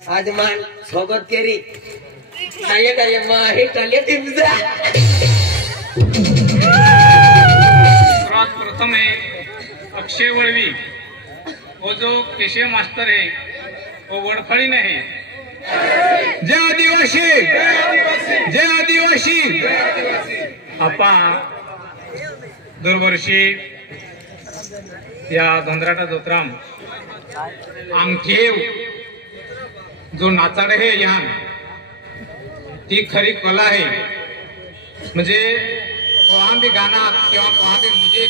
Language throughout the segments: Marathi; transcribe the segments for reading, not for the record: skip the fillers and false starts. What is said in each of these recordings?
आज मान स्वागत केरी काय काय हे टले तिमजा सर्वात प्रथम है अक्षय वळवी वो जो केशव मास्टर है वो वडफळी नाही। जय आदिवासी जय आदिवासी। आपा दरवर्षी या धंद्राटा जोत्राम अंगठेव जो नाचाड है यहाँ ती खरी कला है। म्हणजे कोणा भी गाना किंवा कोणा भी मुझे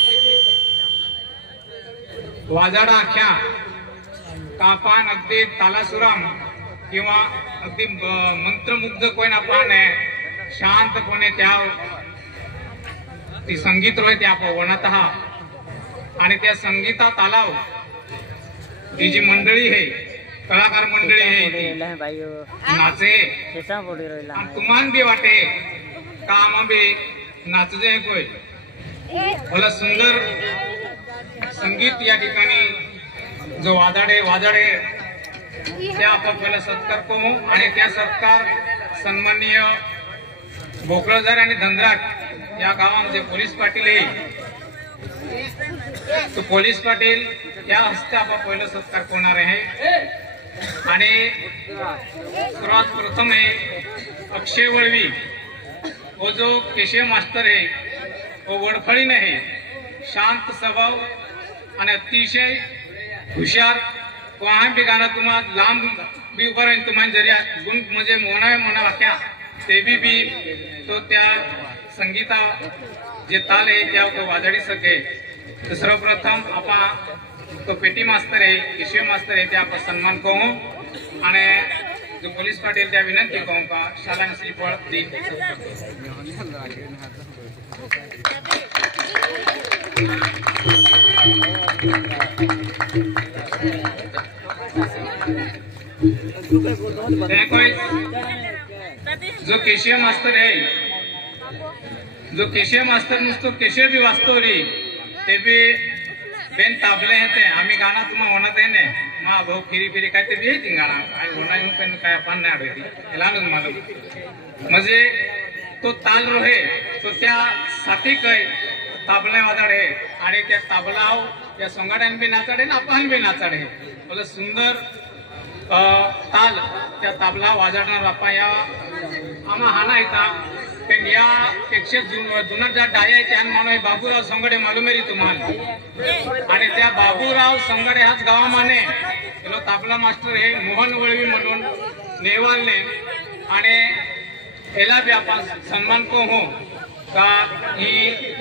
वाजाडा आख्या कापान अगदी तालासुराम किंवा अगदी मंत्रमुग्ध कोण आपण शांतपणे त्या ती संगीत रोय त्या वनात आणि त्या संगीतात आलाव ती जी मंडळी है कलाकार मंडळी है नाचे तुम्हाला भी वाटे का आम्हा भी नाचजे कोय मला सुंदर संगीत या ठिकाणी जो वाजाडे त्या आपण पहिला सत्कार करू आणि त्या सत्कार सन्माननीय भोकळजार आणि धंद्राट या गावामध्ये पोलीस पाटील आहे तो पोलीस पाटील या हस्ते आपण पहिला सत्कार करणार आहे। आणि सर्वात प्रथम है अक्षय वळवी वो जो केशव मास्टर है वो वडफळी नाही, शांत स्वभाव आणि अतिशय हुशार कोणा भी गाना तुम्हाला लांब भी उभा राहील तुम्हाला जरी गुण म्हणजे म्हणा वाक्या ते भी तो त्या संगीता जे ताल आहे त्या तो वाजडी सके। तर सर्वप्रथम आपण तो पेटी मास्तर आहे केशव मास्तर आहे त्या आपण सन्मान करू आणि जो पोलीस पाटील त्या विनंती करू का शाला श्रीफळ दिन जो केशव मास्तर है जो केशव मास्तर नुसतं केशव भी वाचतो रे ते भी बेन ताबले हैं आम्ही गाना तुम्हाला म्हणत आहे ना मा भाऊ फिरी काय ते भी ती गाना काय होणार पण काय आपण नाही आडवती एलानच मला म्हणजे तो ताल रोहे तो त्या साथी काय ताबले वाजाडे आणि त्या ताबलाव त्या संगाड्यान भी नाचाडे ना आपण भी नाचाडे मला सुंदर ताल त्या ताबला वाजवणार बापा या आम्हा हाना येता या पेक्षा जुना ज्या डाया आहे त्या मानो बाबूराव संगडे मालूमेरी तुम्हाला आणि त्या बाबूराव संगडे ह्याच गावामाने ताबला मास्टर हे मोहन वळवी म्हणून नेवालने आणि याला भी आपण सन्मान को हो का ही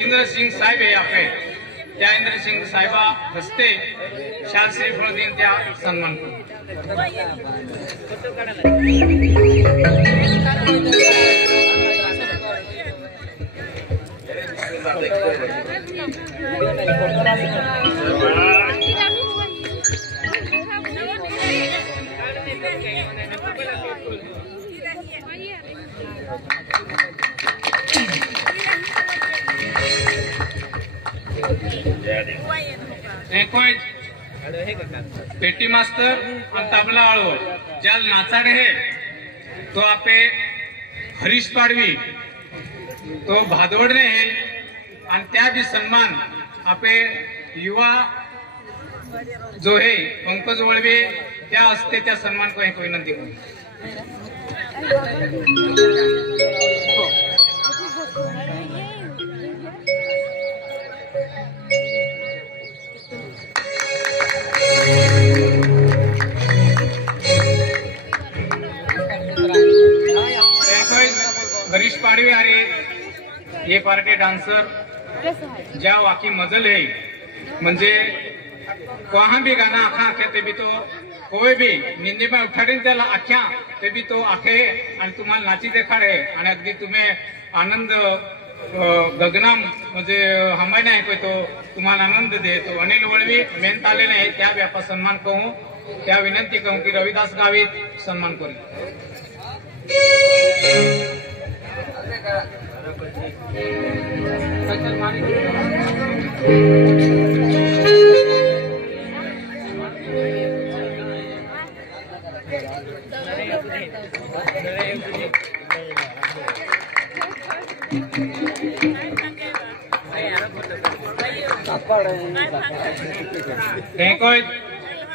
इंद्रसिंग साहेब आहे आपले त्या इंद्रसिंग साहेबा हस्ते शाल श्रीफळ दिन त्या सन्मान को पेटी मास्तर आणि तबला आळो ज्याला नाचाडे है तो आपे हरीश पाडवी तो भादवडने है आणि त्या भी सन्मान आपे युवा जो है पंकज वळवे त्या हस्ते त्या सन्मान को एक विनंती करू। हरीश पाडवे अरे ये पार्टी डान्सर ज्या वाकी मजल है म्हणजे कहाँ भी गाना आखा आखे ते भी तो कोई भी निंदी में उठाडीन त्याला आख्या ते भी तो आखे आणि तुम्हाला नाची देखाडे आणि अगदी तुम्ही आनंद गगनाम म्हणजे हमाय नाही कोई तो तुम्हाला आनंद दे तो अनिल वळवी मेन ताले नाही त्या व्यापा सन्मान कहूँ त्या विनंती कहूँ की रविदास गावित सन्मान करू।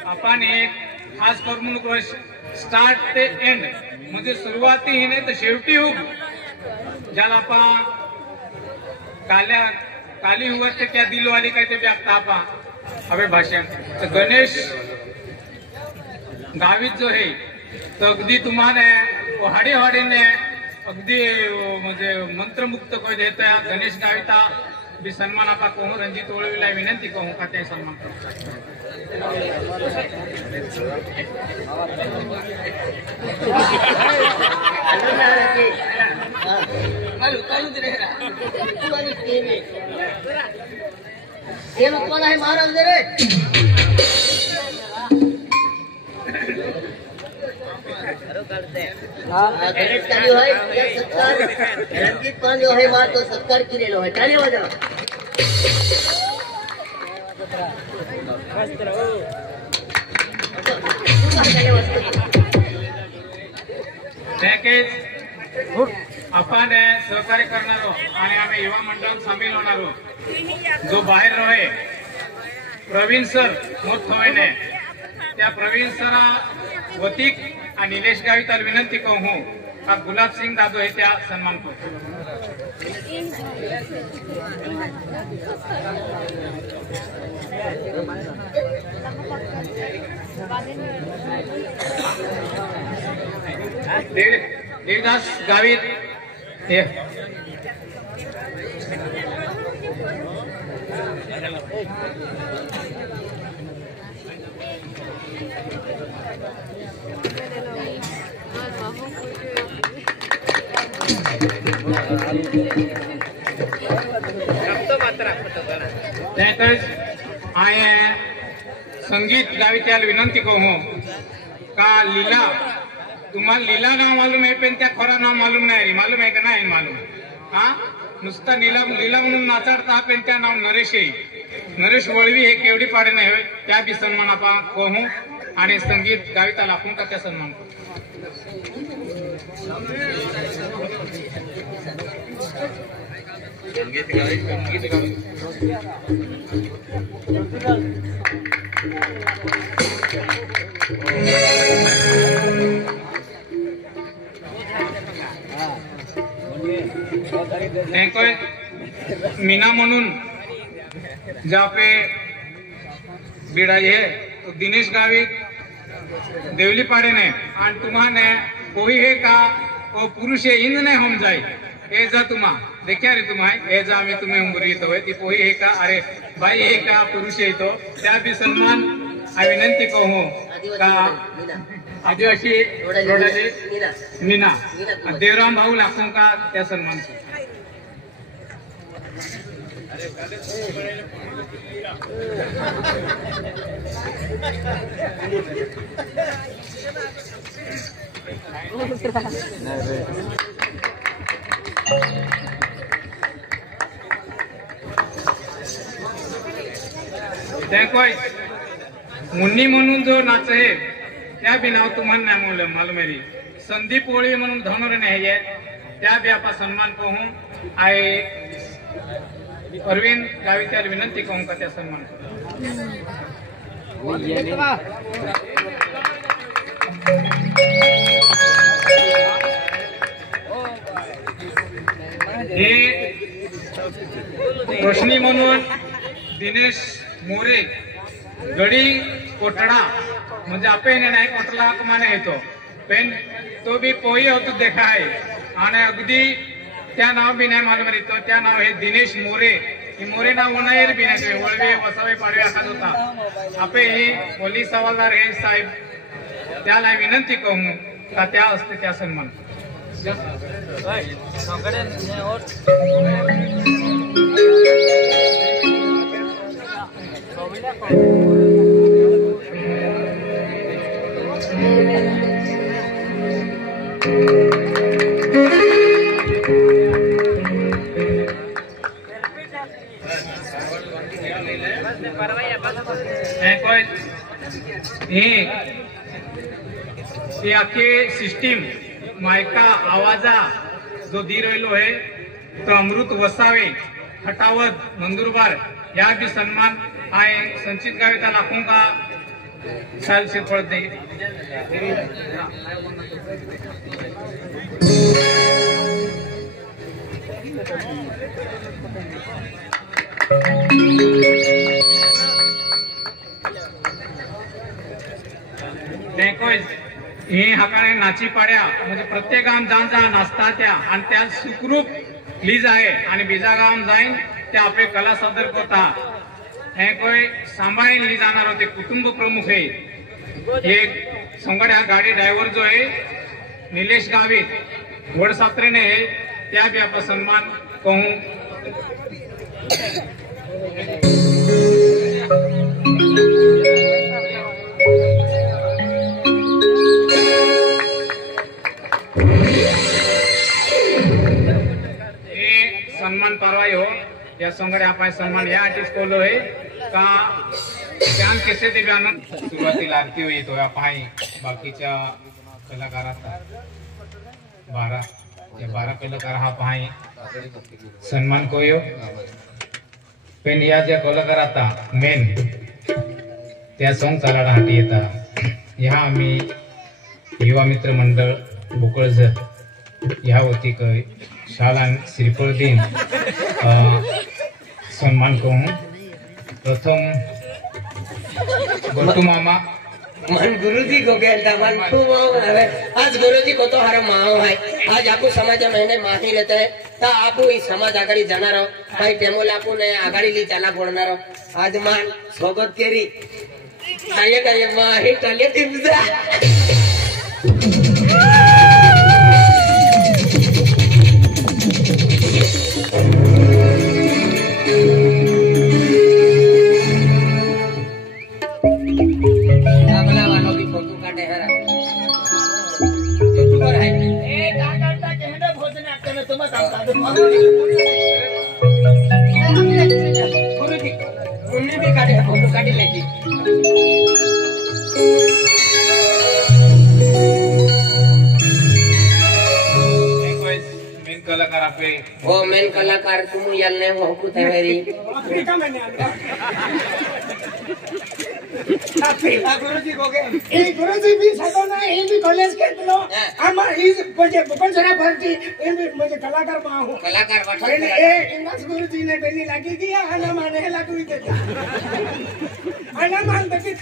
आपण एक खास करून स्टार्ट ते एंड म्हणजे सुरुवाती ही नाही तर शेवटी हो ज्याला आपण काली हुआ ते क्या दिल वाली काय ते व्यक्त आपा हवे भाषण तर गणेश गावीत जो आहे तो अगदी तुम्हाला हाडे हाडेने अगदी म्हणजे मंत्रमुक्त कोई देता गणेश गाविता भी सन्मान आपा कहूँ रंजीत ओळवीला विनंती कहूँ का ते सन्मान करू आहे महाराज रे रंजीत पान जो है वहाँ तो सत्कार केलेलो आहे टाळी वाजवा आपण सहकार्य करणारो आणि आम्ही युवा मंडळात सामील होणारो जो बाहेर रहे प्रवीण सर मोठे त्या प्रवीण सरा वतीक आणि निलेश गाविताल विनंती कहूँ का गुलाब सिंग दादो है त्या सन्मान को देवदास गावित संगीत गावित्याल विनंती कहूँ का लीला तुम्हाला लीला नाव मालूम आहे पण त्या खरा नाव मालूम नाही मालूम आहे का नाही मालूम हा नुसता लीला म्हणून नाचाडता पण त्या नाव नरेश आहे नरेश वळवी हे केवढी पाडे नाही होय त्या बी सन्मान आपण कहूँ आणि संगीत गाविताला आपण का त्या सन्मान करू मीना म्हणून जहाँ पे बिड़ाई है तो दिनेश गावित देवली पाड़े ने और तुम्हाने कोई है का वो पुरुष है इंद ने हम जाए ए जा तुम्हा देखा रे तुम्हारे ए जा मैं तुम्हें उम्र तो है ती कोई है का अरे भाई है का पुरुष है तो त्या भी सन्मान आ विनंती कहूँ का आदिवासी मीना देवराम भाऊ लाखों का त्या सन्मान से मुन्नी म्हणून जो नाच आहे त्या बी नाव तुम्हाला नाही मालूम आहे संदीप ओळी म्हणून धनोरे नाही आहे त्या बी आपण सन्मान कहूँ आहे अरविंद गावित्याला विनंती कहूँ का त्या सन्मान हे रोशनी म्हणून दिनेश मोरे गडी कोटडा म्हणजे आपण नाही कोटला माने येतो पण तो बी पोही होतो देखा आहे आणि अगदी त्या नाव बी नाही मालूम येतो त्या नाव हे दिनेश मोरे ही मोरे नाव होणार बी नाही वळवे वसावे पाडवे असाच होता आपे हे पोलीस हवालदार हे साहेब त्याला विनंती कहूँ का त्या असते त्या सन्मान ते आखे सिस्टीम मायका आवाजा जो दी रहिलो है तो अमृत वसावे खटावत नंदुरबार या भी सन्मान आए संचित गाविता लाखों का साल से पढ़ दे हे हाकाने नाची पाड्या म्हणजे प्रत्येक गाम जाण जा नाचता त्या आणि त्या सुखरूप लीज आहे आणि बीजा गाम जाईन त्या आपले कला सादर करता हे कोई सांभाळीन ली जाणार होते कुटुंब प्रमुख आहे हे संगड हा गाडी ड्रायव्हर जो आहे निलेश गावित वडसात्रेने हे त्या बी आपला सन्मान कहूं सन्मान परवाई हो या संगडे आपण सन्मान या आर्टिस्ट कोलो है का ज्ञान कैसे ते आनंद सुरुवातीला आरती होई तो या पाई बाकीच्या कलाकारांचा 12 कलाकार हा पाई सन्मान कोयो पण या ज्या कलाकार आता मेन त्या सॉन्ग चालाडा हाती येतात ह्या आम्ही युवा मित्र मंडळ बोकळजर ह्या होती काय शालान श्रीफळ दिन सन्मान कहूं प्रथम गोटू मामा मन गुरुजी को कहता मन खूब आज गुरुजी को तो हर माओ है आज आपको समाज महीने माही लेते है ता आपू इस समाज आगाड़ी जाना रहो भाई टेमोल आपू ने आगाड़ी ली चला बोलना रहो आज मान स्वागत केरी आये का माही टले तिमजा उन्हें भी काटे फोटो काटे लेगी मेन कलाकार आपे वो मेन कलाकार तुम यालने वो कुछ है मेरी गुरुजी को के गुरुजी भी सदोना हे भी कॉलेज के लो आमा इज म्हणजे बकन जरा भरती हे भी म्हणजे कलाकार मा हूं कलाकार वठन ए इंग्लिश गुरुजी ने बेनी लागी गया आना माने लागू देता आना मान दे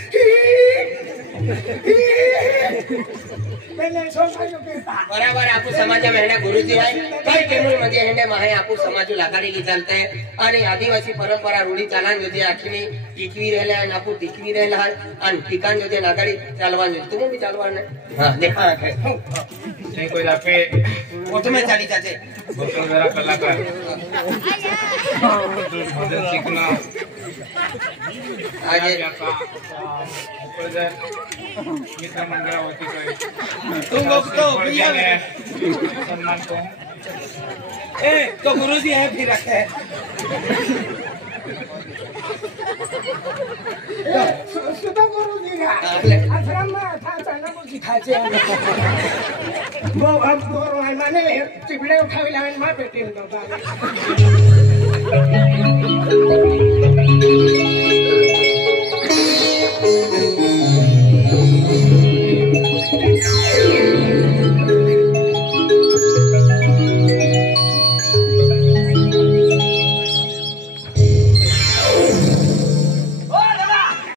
पहले सोसायो के बराबर आपू समाज में हेने गुरुजी है कई केमुल मध्ये हेने माहे आपू समाज लागाडी ली चालते आणि आदिवासी परंपरा रूढी चालान जो जे आखिनी टिकवी रहले आणि आपू टिकवी रहला आणि ठिकाण जो जे लागाडी चालवान तुम भी चालवान हां देखा है नहीं कोई आपे फोटो में चाली जाते बोतो जरा कलाकार मदन सीखना आज मित्र मंडळ होती तुम लोग तो भैया सन्मान को ए तो गुरुजी है फिर रखे सुधा गुरुजी का आश्रम में था चना को सिखाचे वो अब माने चिपड़े उठावी लावन मा पेटीन बाबा